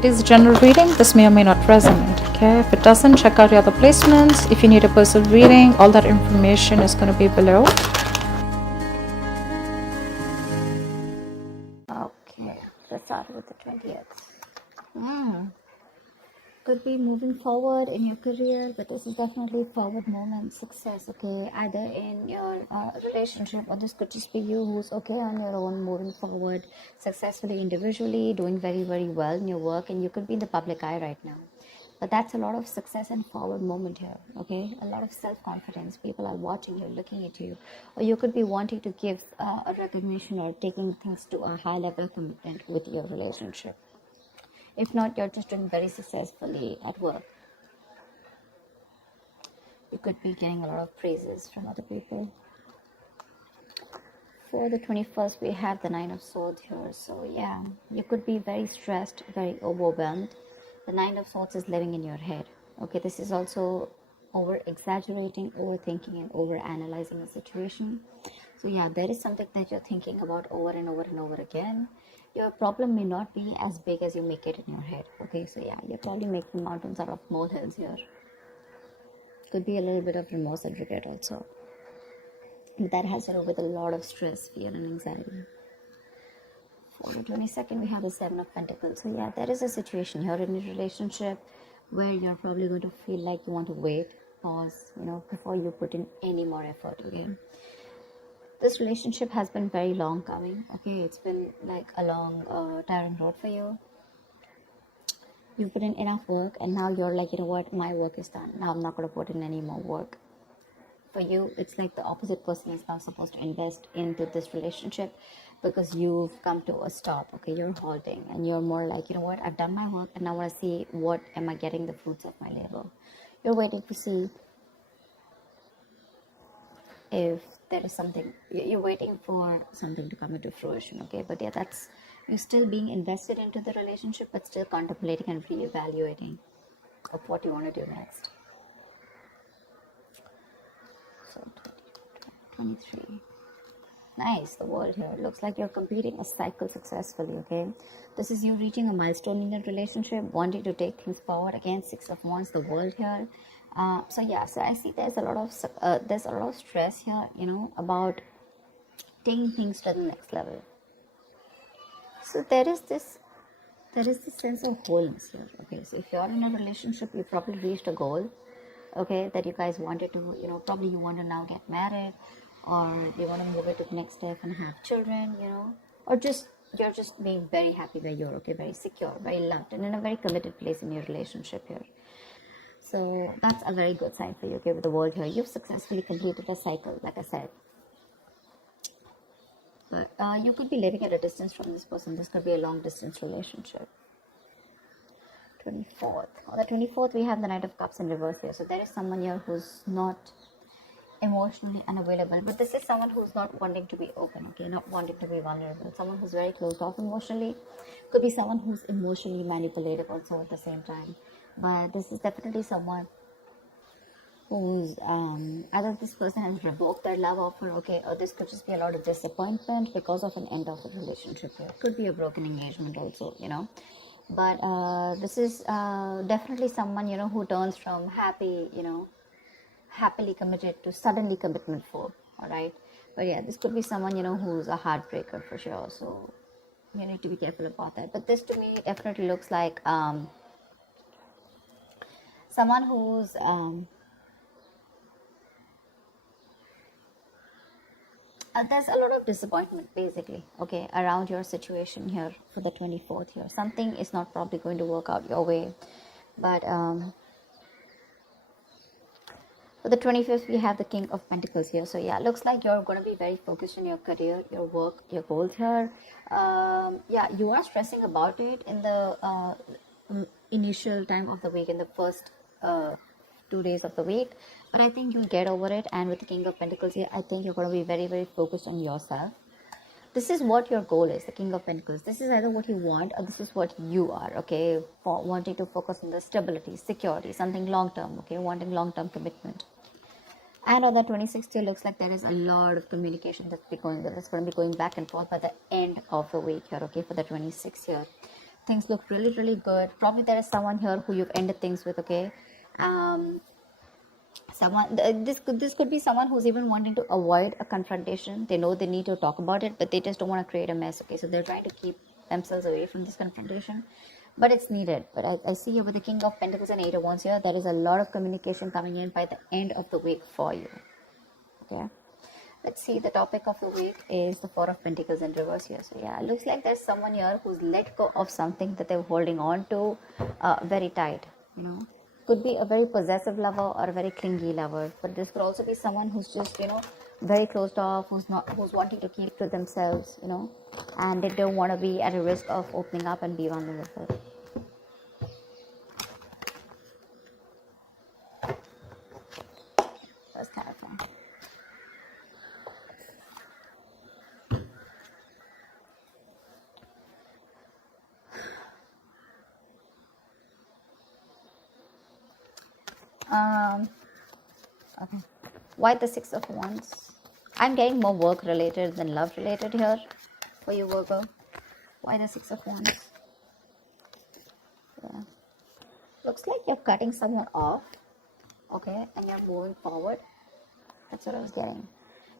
It is a general reading. This may or may not resonate. Okay, if it doesn't, check out your other placements. If you need a personal reading, all that information is going to be below. Okay, let's start with the 20th. Could be moving forward in your career, but this is definitely forward moment, success, okay, either in your relationship, or this could just be you who's okay on your own, moving forward successfully individually, doing very, very well in your work, and you could be in the public eye right now. But that's a lot of success and forward moment here, okay? A lot of self-confidence. People are watching you, looking at you. Or you could be wanting to give a recognition or taking things to a high level commitment with your relationship. If not, you're just doing very successfully at work. You could be getting a lot of praises from other people. For the 21st, we have the 9 of Swords here. So yeah, you could be very stressed, very overwhelmed. The 9 of Swords is living in your head. Okay, this is also over-exaggerating, overthinking, and over-analyzing a situation. So yeah, there is something that you're thinking about over and over and over again. Your problem may not be as big as you make it in your head. Okay, so yeah, you're probably making mountains out of molehills here. Could be a little bit of remorse and regret also. But that has to do with a lot of stress, fear, and anxiety. For the 22nd, we have the 7 of Pentacles. So yeah, there is a situation here in your relationship where you're probably going to feel like you want to wait, pause, before you put in any more effort, okay? This relationship has been very long coming, okay? It's been like a long, tiring road for you. You put in enough work, and now you're like, you know what, my work is done. Now I'm not going to put in any more work. For you, it's like the opposite person is now supposed to invest into this relationship because you've come to a stop, okay? You're halting, and you're more like, you know what, I've done my work, and now I want to see what am I getting the fruits of my labor. You're waiting to see if there is something, you're waiting for something to come into fruition, okay? But yeah, that's, you're still being invested into the relationship, but still contemplating and reevaluating of what you want to do next. So 23. Nice, the world here. Looks like you're completing a cycle successfully, okay? This is you reaching a milestone in your relationship, wanting to take things forward. Again, 6 of Wands, the world here. So yeah, so I see there's a lot of stress here, about taking things to the next level. So there is this sense of wholeness here, okay? So if you're in a relationship, you probably reached a goal, okay, that you guys wanted to, probably you want to now get married, or you want to move it to the next step and have children, or just you're just being very happy where you're, okay, very secure, very loved, and in a very committed place in your relationship here. So that's a very good sign for you, okay, with the world here. You've successfully completed a cycle, like I said. But you could be living at a distance from this person. This could be a long distance relationship. 24th. On the 24th, we have the Knight of Cups in reverse here. So there is someone here who's not emotionally unavailable, but this is someone who's not wanting to be open, okay, not wanting to be vulnerable. Someone who's very closed off emotionally. Could be someone who's emotionally manipulative also at the same time. But this is definitely someone who's either this person has revoked their love offer, okay, or this could just be a lot of disappointment because of an end of a relationship here. Could be a broken engagement also, but this is definitely someone, who turns from happily committed to suddenly commitment for, all right? But yeah, this could be someone, who's a heartbreaker for sure, so you need to be careful about that. But this to me definitely looks like someone who's there's a lot of disappointment basically, okay, around your situation here for the 24th here. Something is not probably going to work out your way. But for the 25th, we have the King of Pentacles here. So yeah, looks like you're going to be very focused on your career, your work, your goals here. Yeah, you are stressing about it in the initial time of the week, in the first 2 days of the week, but I think you'll get over it. And with the King of Pentacles here, I think you're going to be very, very focused on yourself. This is what your goal is, the King of Pentacles. This is either what you want, or this is what you are, okay, for wanting to focus on the stability, security, something long-term, okay, wanting long-term commitment. And on the 26th, it looks like there is a lot of communication that's going to be going back and forth by the end of the week here, okay, for the 26th here. Things look really, really good. Probably there is someone here who you've ended things with, okay? This could be someone who's even wanting to avoid a confrontation. They know they need to talk about it, but they just don't want to create a mess, okay? So they're trying to keep themselves away from this confrontation, but it's needed. But I see here with the King of Pentacles and Eight of Wands here, there is a lot of communication coming in by the end of the week for you, okay? Let's see, the topic of the week is the Four of Pentacles in reverse here. So yeah, it looks like there's someone here who's let go of something that they're holding on to very tight, you know. Could be a very possessive lover or a very clingy lover, but this could also be someone who's just, very closed off, who's wanting to keep to themselves, and they don't want to be at a risk of opening up and be vulnerable. That's kind of fun. Okay. Why the Six of Wands? I'm getting more work related than love related here for you, Virgo. Why the Six of Wands? Yeah. Looks like you're cutting someone off, okay, and you're moving forward. That's what I was getting.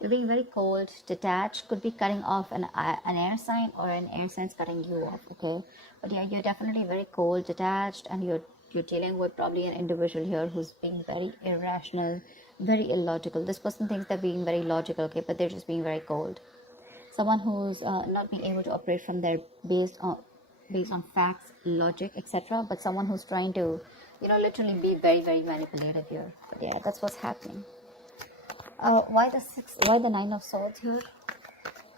You're being very cold, detached, could be cutting off an air sign, or an air sign's cutting you off, okay? But yeah, you're definitely very cold, detached, and you're dealing with probably an individual here who's being very irrational, very illogical. This person thinks they're being very logical, okay, but they're just being very cold. Someone who's not being able to operate from their based on facts, logic, etc. But someone who's trying to, literally be very, very manipulative here. But yeah, that's what's happening. Why the Nine of Swords here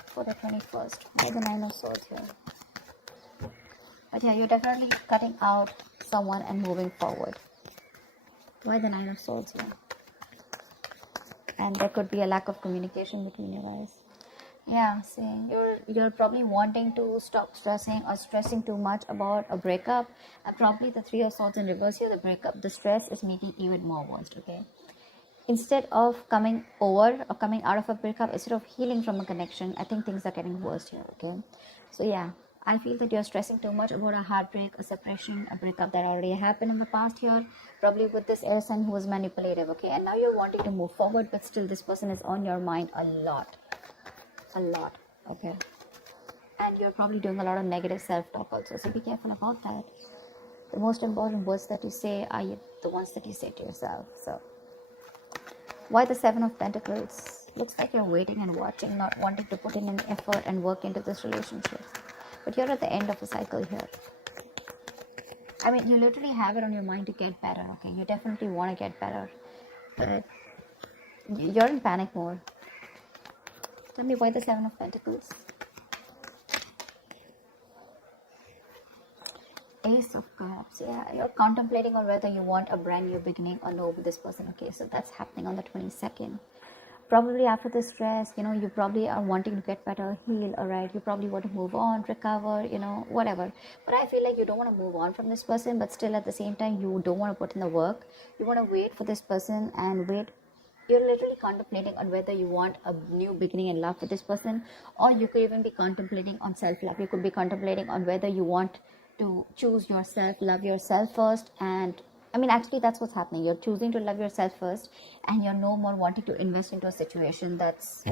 for the 21st? Why the Nine of Swords here? But yeah, you're definitely cutting out someone and moving forward. Why the Nine of Swords here? And there could be a lack of communication between you guys. Yeah, see, you're probably wanting to stop stressing or stressing too much about a breakup, and probably the Three of Swords in reverse here, the breakup, the stress is making even more worse, okay? Instead of coming over or coming out of a breakup, instead of healing from a connection, I think things are getting worse here, okay? So yeah, I feel that you're stressing too much about a heartbreak, a separation, a breakup that already happened in the past here, probably with this air sign who was manipulative, okay? And now you're wanting to move forward, but still this person is on your mind a lot, okay? And you're probably doing a lot of negative self-talk also, so be careful about that. The most important words that you say are the ones that you say to yourself. So why the Seven of Pentacles? Looks like you're waiting and watching, not wanting to put in any effort and work into this relationship. But you're at the end of a cycle here. I mean, you literally have it on your mind to get better, okay? You definitely want to get better. But you're in panic mode. Tell me why the Seven of Pentacles? Ace of Cups. Yeah, you're contemplating on whether you want a brand new beginning or no with this person. Okay, so that's happening on the 22nd. Probably after the stress, you probably are wanting to get better, heal, alright. You probably want to move on, recover, whatever. But I feel like you don't want to move on from this person, but still at the same time, you don't want to put in the work. You want to wait for this person and wait. You're literally contemplating on whether you want a new beginning in love with this person, or you could even be contemplating on self-love. You could be contemplating on whether you want to choose yourself, love yourself first. And I mean, actually that's what's happening. You're choosing to love yourself first, and you're no more wanting to invest into a situation that's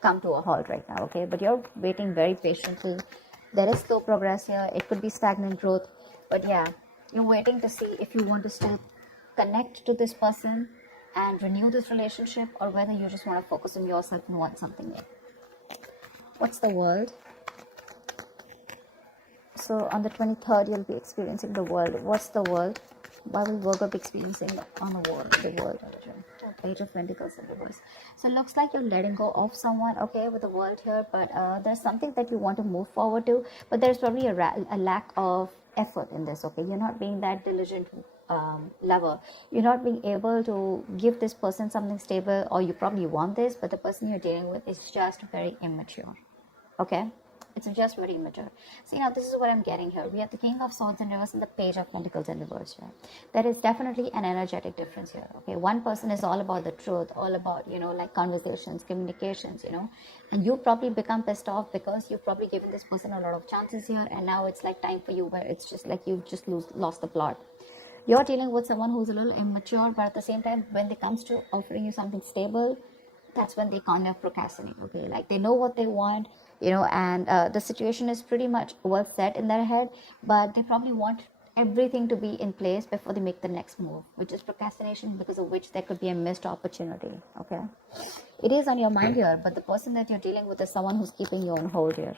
come to a halt right now, okay? But you're waiting very patiently. There is slow progress here. It could be stagnant growth, but yeah, you're waiting to see if you want to still connect to this person and renew this relationship, or whether you just want to focus on yourself and want something new. What's the World? So on the 23rd, you'll be experiencing the World. What's the World? Why will Virgo be experiencing on the World? Page of Pentacles in reverse. So it looks like you're letting go of someone, okay, with the World here, but there's something that you want to move forward to, but there's probably a lack of effort in this, okay? You're not being that diligent lover. You're not being able to give this person something stable, or you probably want this, but the person you're dealing with is just very immature, okay? It's just very immature. See, now this is what I'm getting here. We have the King of Swords in reverse and the Page of Pentacles in reverse here. There is definitely an energetic difference here. Okay, one person is all about the truth, all about, you know, like conversations, communications, you know, and you probably become pissed off because you've probably given this person a lot of chances here, and now it's like time for you where it's just like you've just lost the plot. You're dealing with someone who's a little immature, but at the same time, when it comes to offering you something stable, that's when they kind of procrastinate. Okay, like they know what they want, you know, and the situation is pretty much well set in their head, but they probably want everything to be in place before they make the next move, which is procrastination, because of which there could be a missed opportunity. Okay, it is on your mind here, but the person that you're dealing with is someone who's keeping you on hold here.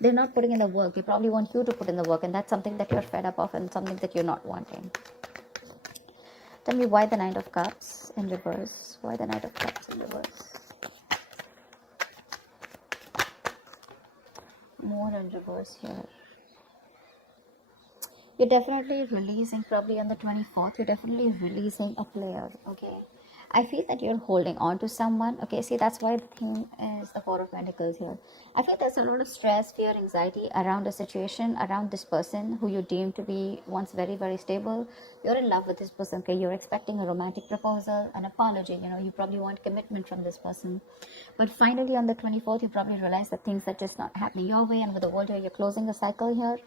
They're not putting in the work. They probably want you to put in the work, and that's something that you're fed up of and something that you're not wanting. Tell me why the Knight of Cups in reverse. Why the Knight of Cups in reverse? More in reverse here. You're definitely releasing, probably on the 24th, you're definitely releasing a player, okay? I feel that you're holding on to someone, okay? See, that's why the theme is the Four of Pentacles here. I feel there's a lot of stress, fear, anxiety around a situation, around this person who you deem to be once very, very stable. You're in love with this person, okay? You're expecting a romantic proposal, an apology, you know, you probably want commitment from this person. But finally, on the 24th, you probably realize that things are just not happening your way, and with the world here, you're closing the cycle here,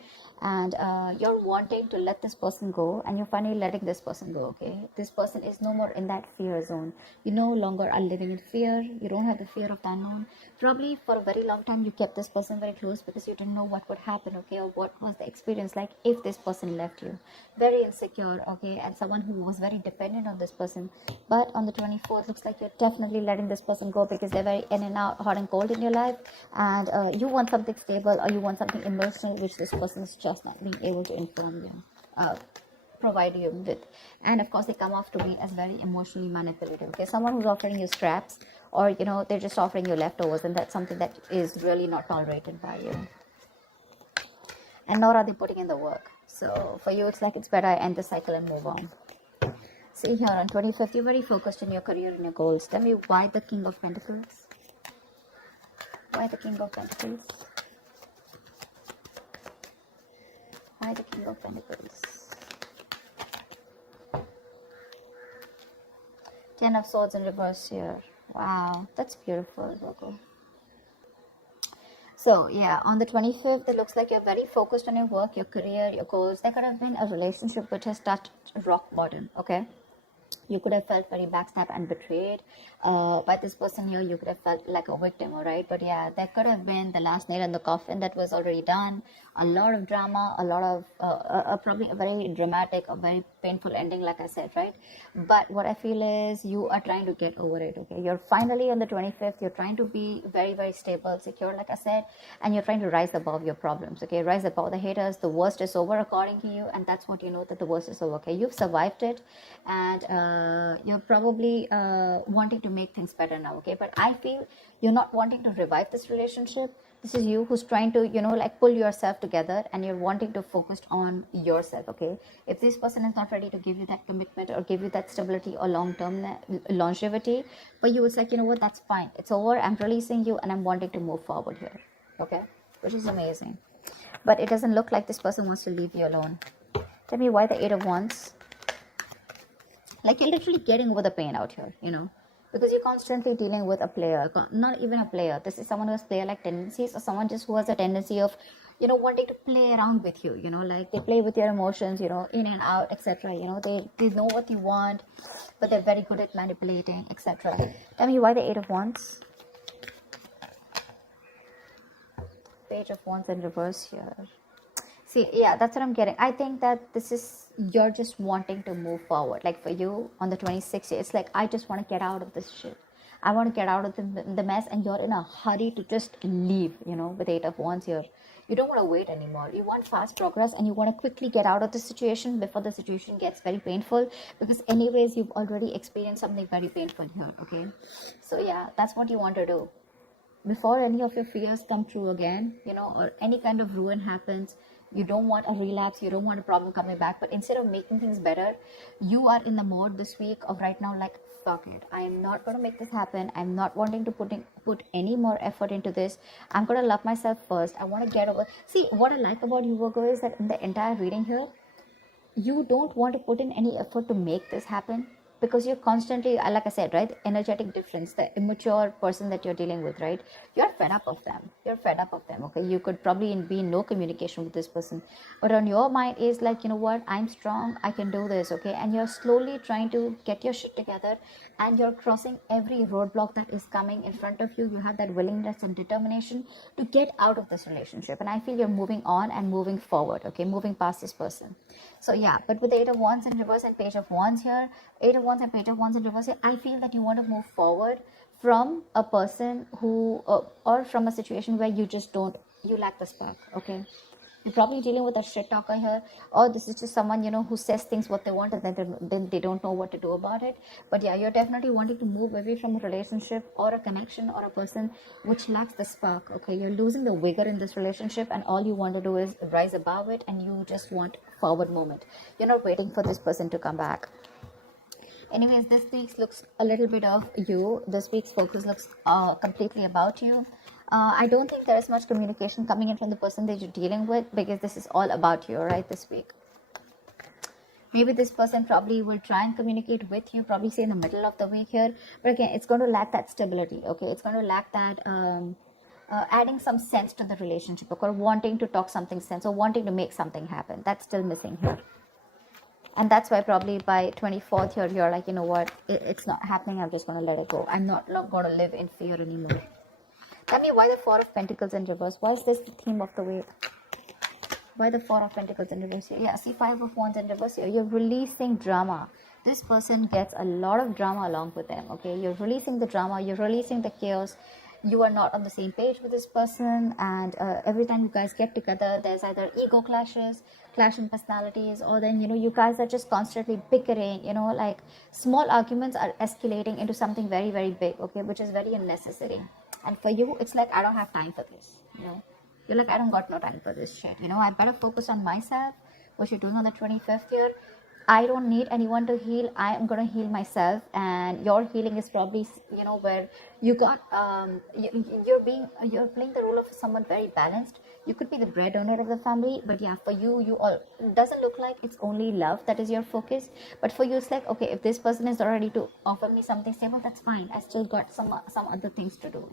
and you're wanting to let this person go, and you're finally letting this person go, okay? This person is no more in that fear zone. You no longer are living in fear. You don't have the fear of the unknown. Probably for a very long time you kept this person very close because you didn't know what would happen, okay, or what was the experience like if this person left you. Very insecure, okay, and someone who was very dependent on this person. But on the 24th, looks like you're definitely letting this person go because they're very in and out, hot and cold in your life, and you want something stable, or you want something emotional, which this person is just not being able to inform you, provide you with. And of course, they come off to be as very emotionally manipulative, okay? Someone who's offering you scraps, or you know, they're just offering you leftovers, and that's something that is really not tolerated by you, and nor are they putting in the work. So for you, it's like it's better I end the cycle and move on. See here, on 25th, you're very focused on your career and your goals. Tell me why the King of Pentacles. Why the King of Pentacles? Why the King of Pentacles? Ten of Swords in reverse here. Wow, that's beautiful, Virgo. So yeah, on the 25th, it looks like you're very focused on your work, your career, your goals. There could have been a relationship which has touched rock bottom, okay? You could have felt very backstabbed and betrayed by this person here. You could have felt like a victim, all right? But yeah, there could have been the last nail in the coffin that was already done. A lot of drama, a lot of probably a very dramatic, a very painful ending, like I said, right? But what I feel is you are trying to get over it, okay? You're finally on the 25th. You're trying to be very, very stable, secure, like I said, and you're trying to rise above your problems, okay? Rise above the haters. The worst is over according to you, and that's what you know, that the worst is over, okay? You've survived it, and you're probably wanting to make things better now, okay? But I feel you're not wanting to revive this relationship. This is you who's trying to, you know, like pull yourself together, and you're wanting to focus on yourself, okay? If this person is not ready to give you that commitment or give you that stability or long-term longevity, but you, it's like, you know what, that's fine. It's over. I'm releasing you, and I'm wanting to move forward here, okay? Which is amazing. But it doesn't look like this person wants to leave you alone. Tell me why the Eight of Wands. Like you're literally getting over the pain out here, you know, because you're constantly dealing with a player, not even a player. This is someone who has player-like tendencies, or someone just who has a tendency of, you know, wanting to play around with you, you know, like they play with your emotions, you know, in and out, etc. You know, they know what you want, but they're very good at manipulating, etc. Tell me why the Eight of Wands. Page of Wands in reverse here. See, yeah, that's what I'm getting. I think that this is, you're just wanting to move forward. Like for you, on the 26th, it's like, I just want to get out of this shit. I want to get out of the mess, and you're in a hurry to just leave, you know, with Eight of Wands here. You don't want to wait anymore. You want fast progress, and you want to quickly get out of the situation before the situation gets very painful, because anyways, you've already experienced something very painful here, okay? So yeah, that's what you want to do. Before any of your fears come true again, you know, or any kind of ruin happens, You don't want a relapse, you don't want a problem coming back, but instead of making things better, you are in the mode this week of right now, like, fuck it, I am not going to make this happen. I'm not wanting to put any more effort into this. I'm going to love myself first. I want to get over. See, what I like about you, Virgo, is that in the entire reading here, you don't want to put in any effort to make this happen, because you're constantly, like I said, right, energetic difference, the immature person that you're dealing with, right, you're fed up of them. Okay, you could probably be in no communication with this person, but on your mind is like, you know what, I'm strong, I can do this. Okay, and you're slowly trying to get your shit together, and you're crossing every roadblock that is coming in front of you. You have that willingness and determination to get out of this relationship, and I feel you're moving on and moving forward. Okay, moving past this person. So yeah, but with the Eight of Wands in reverse and Page of Wands here, Eight of Wands and Page of Wands in reverse here, I feel that you want to move forward from a person who, or from a situation where you lack the spark. Okay, you're probably dealing with a shit talker here, or this is just someone, who says things what they want, and then they don't know what to do about it. But yeah, you're definitely wanting to move away from a relationship or a connection or a person which lacks the spark. Okay, you're losing the vigor in this relationship, and all you want to do is rise above it, and you just want forward movement. You're not waiting for this person to come back. Anyways, this week's looks a little bit of you. This week's focus looks completely about you. I don't think there is much communication coming in from the person that you're dealing with, because this is all about you, right, this week. Maybe this person probably will try and communicate with you, probably say in the middle of the week here. But again, it's going to lack that stability, okay? It's going to lack that adding some sense to the relationship, or wanting to talk something sense, or wanting to make something happen. That's still missing here. And that's why probably by 24th here, you're like, you know what, it's not happening. I'm just going to let it go. I'm not going to live in fear anymore. Tell me, why the Four of Pentacles in reverse? Why is this the theme of the week? Why the Four of Pentacles in reverse here? Yeah, see, Five of Wands in reverse here. You're releasing drama. This person gets a lot of drama along with them, okay? You're releasing the drama. You're releasing the chaos. You are not on the same page with this person, and every time you guys get together, there's either ego clashes, clash in personalities, or then, you guys are just constantly bickering, like small arguments are escalating into something very, very big, okay, which is very unnecessary. And for you, it's like, I don't have time for this, You're like, I don't got no time for this shit, I better focus on myself. What you're doing on the 25th year, I don't need anyone to heal. I am going to heal myself. And your healing is probably, where you got, you're playing the role of someone very balanced. You could be the breadwinner of the family, but yeah, for you, it doesn't look like it's only love that is your focus. But for you, it's like, okay, if this person is ready to offer me something stable, that's fine. I still got some other things to do,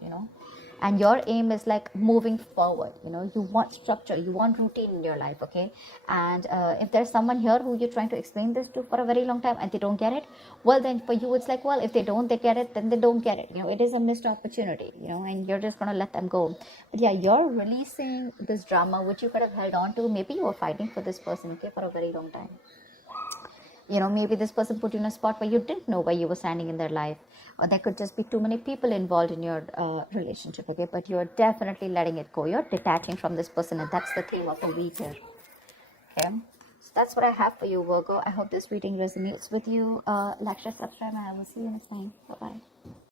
And your aim is like moving forward, you want structure, you want routine in your life, okay? And if there's someone here who you're trying to explain this to for a very long time and they don't get it, well, then for you, it's like, well, if they get it, then they don't get it. It is a missed opportunity, and you're just going to let them go. But yeah, you're releasing this drama, which you could have held on to. Maybe you were fighting for this person, okay, for a very long time. Maybe this person put you in a spot where you didn't know where you were standing in their life, or there could just be too many people involved in your relationship, okay? But you're definitely letting it go. You're detaching from this person, and that's the theme of the week here, okay? So that's what I have for you, Virgo. I hope this reading resonates with you. Like, share, subscribe, and I will see you next time. Bye-bye.